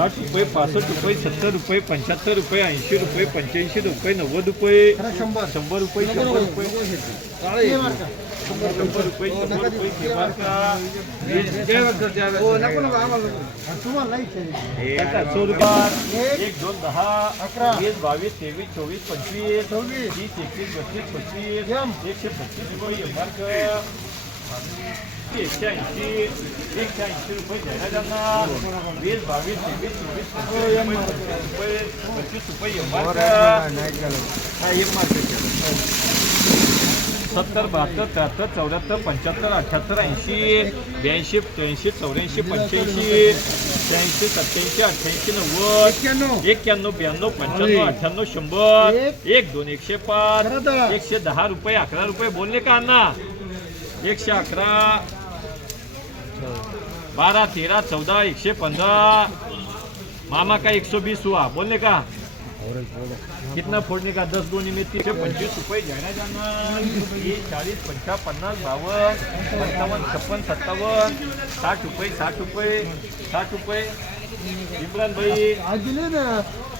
साठ रुपये पासष्ट रुपये सत्तर रुपये पंच्याहत्तर रुपये ऐंशी रुपये पंच्याऐंशी रुपये नव्वद रुपये शंभर शंभर रुपये शंभर रुपये शंभर रुपये शंभर रुपये केव्हा का? वीस हे आता सौ एकशे ऐंशी एकशे ऐंशी रुपये जाणार वीस बावीस तेवीस चोवीस रुपये पंचवीस रुपये एंबार सत्तर बहात्तर त्र्याहत्तर चौऱ्याहत्तर पंच्याहत्तर अठ्ठ्याहत्तर ऐंशी ब्याऐंशी त्र्याऐंशी चौऱ्याऐंशी पंच्याऐंशी शहाऐंशी सत्याऐंशी अठ्ठ्याऐंशी नव्वद एक्क्याण्णव ब्याण्णव पंच्याण्णव अठ्ठ्याण्णव शंभर एक दोन एकशे पाच एकशे दहा रुपये अकरा रुपये बोलले का अण्णा? एकशे अकरा बारा तेरा चौदा एकशे पंधरा. मामा का एक सौ बीस हुआ. बोलने का? कितना फोड़ने का? दस दोन में तीनशे पंचवीस रुपये जाना. जाना चाळीस पंचा पन्नास बावन पंचावन्न छप्पन सत्तावन्न साठ रुपये साठ रुपये साठ रुपये. इम्रान भाई. आज दिले ना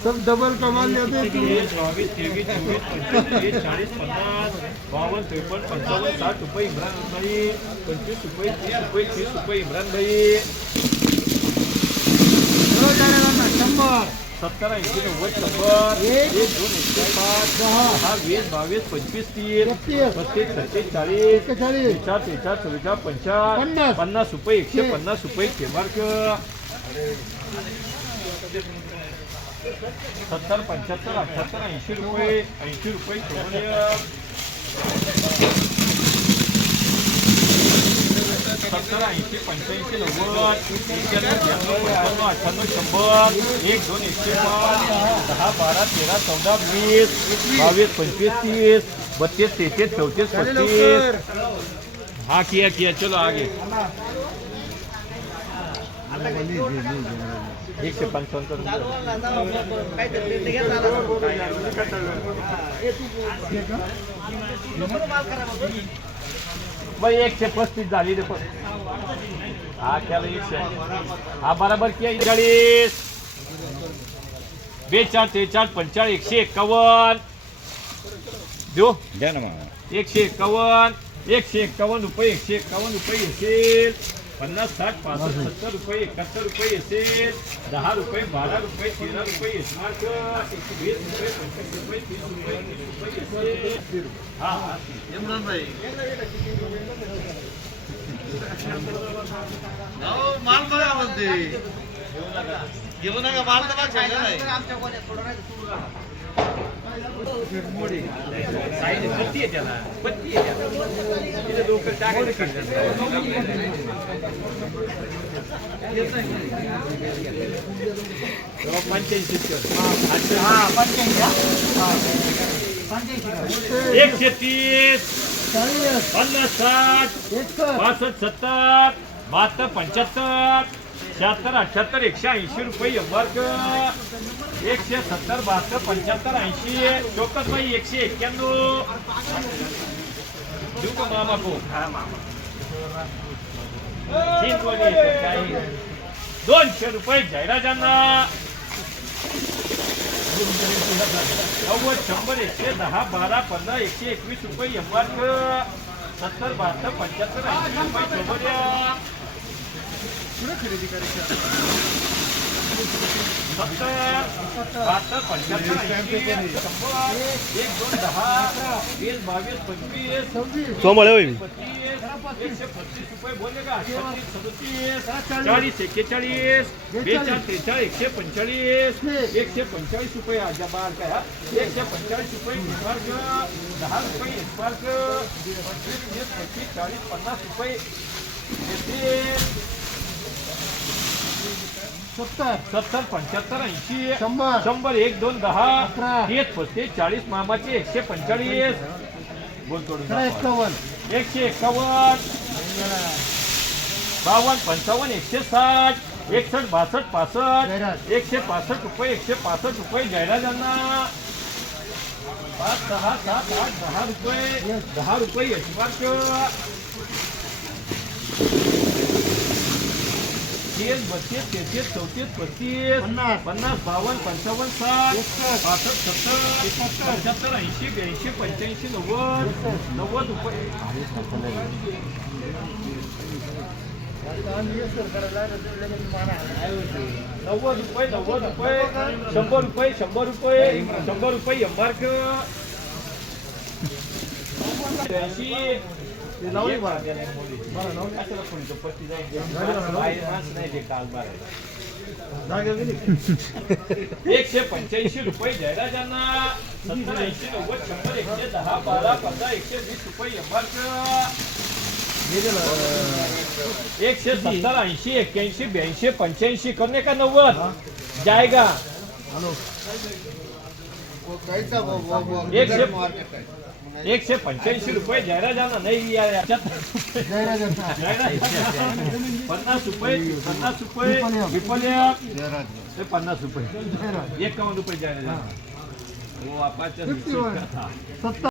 सब डबल कमाल देते तेवीस चोवीस पंचवीस चाळीस पन्नास बावन्न त्रेपन्न पंचावन्न साठ रुपये इम्रान भाई पंचवीस रुपये तीस रुपये तीस रुपये इम्रान भाई शंभर. सत्तर ऐंशी नव्वद शंभर. एक, दोन एकशे पाच दहा, दहा वीस बावीस पंचवीस तीस एकतीस, पस्तीस छत्तीस चाळीस एक्केचाळीस, त्रेचाळीस चव्वेचाळीस पंचाळीस पन्नास. रुपये एकशे एक. पन्नास रुपये केमार्क. सत्तर पंच्याहत्तर अठ्याहत्तर ऐंशी रुपये. ऐंशी रुपये सत्तर ऐंशी पंच्याऐंशी नव्वद एक्क्याण्णव ब्याण्णव अठ्ठ्याण्णव शंभर एक दोन एकशे पाच दहा बारा तेरा चौदा वीस बावीस पंचवीस तीस बत्तीस तेहतीस चौतीस पस्तीस. हा किया किया चलो आगे. एकशे पंचावन्न एकशे पस्तीस झाली रे पण हा केलं एकशे. हा बराबर किया चाळीस बेचाळीस त्रेचाळीस पंचाळीस एकशे एक्कावन्न देऊ द्या ना एकशे एक्कावन्न. एकशे एक्कावन्न रुपये एकशे एक्कावन्न रुपये येतील पन्नास साठ पासष्ट सत्तर रुपये एकाहत्तर रुपये येतील दहा रुपये बारा रुपये तेरा रुपये वीस रुपये पंचवीस रुपये तीस रुपये तीस रुपये येतील हा इम्रान भाई अहो, माल बघा म्हणते. घेऊ नका. माल तर काय नाही. एकशे तीस पन्नास साठ पासष्ट सत्तर बहात्तर पंच्याहत्तर शहात्तर अठ्याहत्तर एकशे ऐंशी रुपये वर्ग एकशे सत्तर बहात्तर पंच्याहत्तर ऐंशी चौकस बाई एकशे एक्क्याण्णव. देऊ का मामा को? दोनशे रुपये जाहिरातांना नव्वद शंभर एकशे दहा बारा पंधरा एकशे एकवीस रुपये एंबार्क सत्तर बहात्तर पंच्याहत्तर ऐंशी रुपये शंभर या. सत्तर बहात्तर पंच्याहत्तर ऐंशी शंभर एक दोन दहा वीस बावीस पंचवीस सव्वीस सोमवार होईल एकशे पस्तीस रुपये बोलले का छत्तीस सदतीस चाळीस एक्केचाळीस बेचाळीस त्रेचाळीस एकशे पंचेचाळीस एकशे पंचेचाळीस रुपये आज बार काय एकशे पंचेचाळीस रुपये दहा पंचवीस पस्तीस चाळीस पन्नास रुपये. सत्तर. सत्तर पंच्याहत्तर ऐंशी. शंभर. शंभर एक दोन दहा. अकरा. तीस पस्तीस चाळीस मामाचे एकशे पंचेचाळीस. बोल. एक्कावन्न. एकशे एक्कावन्न बावन्न पंचावन्न एकशे साठ. एकसष्ट बासष्ट पासष्ट. एकशे पासष्ट रुपये एकशे पासष्ट रुपये जाहिरातांना पाच सहा सात आठ दहा रुपये. दहा रुपये यशमार्क एकतीस बत्तीस तेहतीस चौतीस पस्तीस पन्नास. पन्नास बावन्न पंचावन्न साठ. पासष्ट सत्तर पंच्याहत्तर ऐंशी ब्याऐंशी पंच्याऐंशी नव्वद नव्वद रुपये नव्वद रुपये नव्वद रुपये शंभर रुपये शंभर रुपये शंभर रुपये एंबार्क ऐंशी एकशे पंच्याऐंशी रुपये जयराजांना सत्तर ऐंशी नव्वद शंभर एकशे दहा बारा पंधरा एकशे वीस रुपये एंबार्क एकशे सत्तर ऐंशी एक्क्याऐंशी ब्याऐंशी पंच्याऐंशी करणे का नव्वद जायगा कैसा वो वो वो एकशे मार्केट है एकशे पंच्याऐंशी रुपये जयराजांना नाही या- याच्यात जयराज असा. जयराज पन्नास रुपये पन्नास रुपये विपल्या ते पन्नास रुपये जयराज